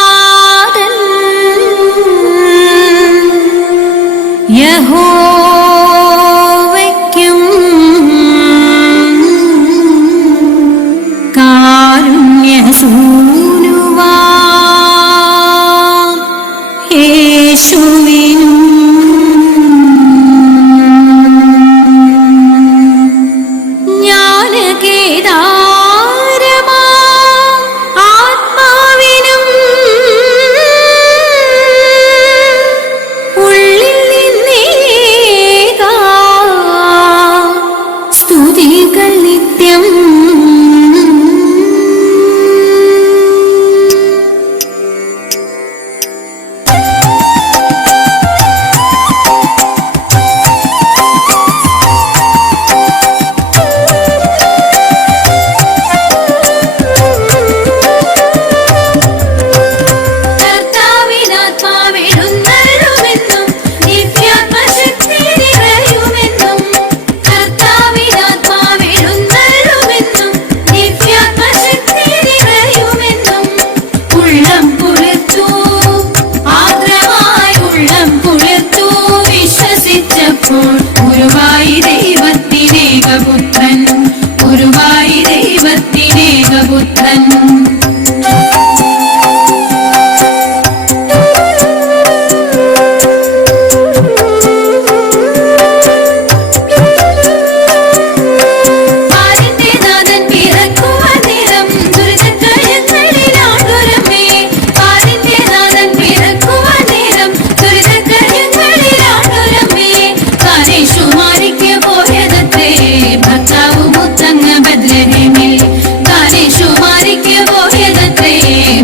സ്വർഗീയതാതൻ യഹോ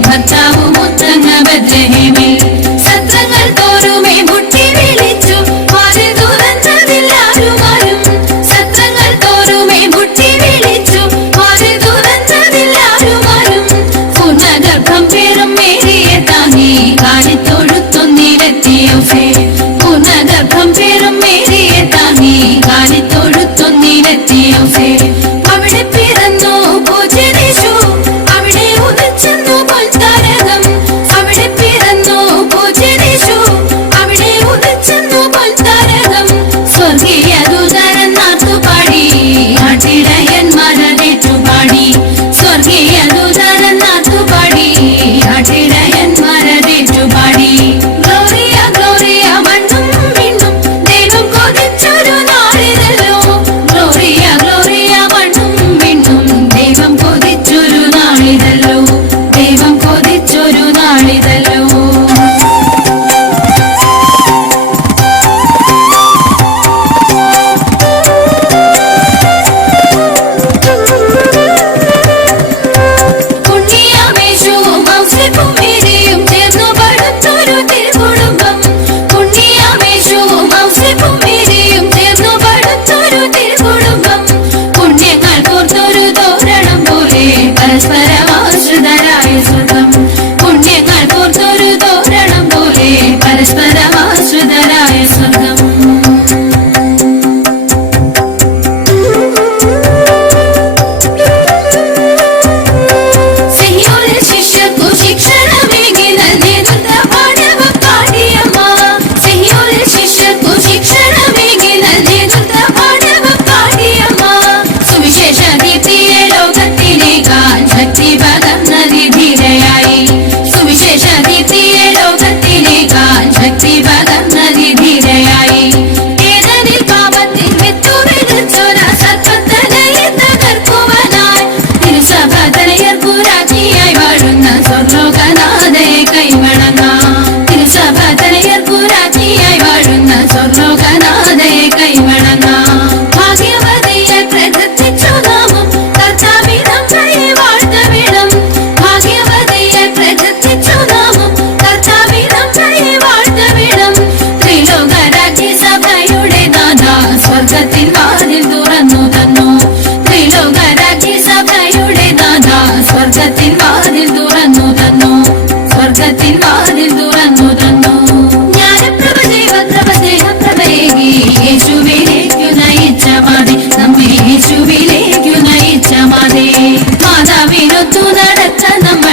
ഭർത്താവ് പുത്രങ്ങ ബദ്രഹിമേ സത്രങ്ങൾ തോറുമേ മുട്ടി വിളിച്ചു. വാതിൽ തുറന്നതിൽ സത്രങ്ങൾ തോറുമേ മുട്ടി വിളിച്ചു. വാതിൽ തുറന്നതിൽ ആരുമാരും പൂർണഗർഭം പേറും മേരിയെ താങ്ങി കാലിത്തൊഴുത്തൊന്നിരത്തിയൊഫേ പൂർണഗർഭം പേറും മേരിയെ താങ്ങി and the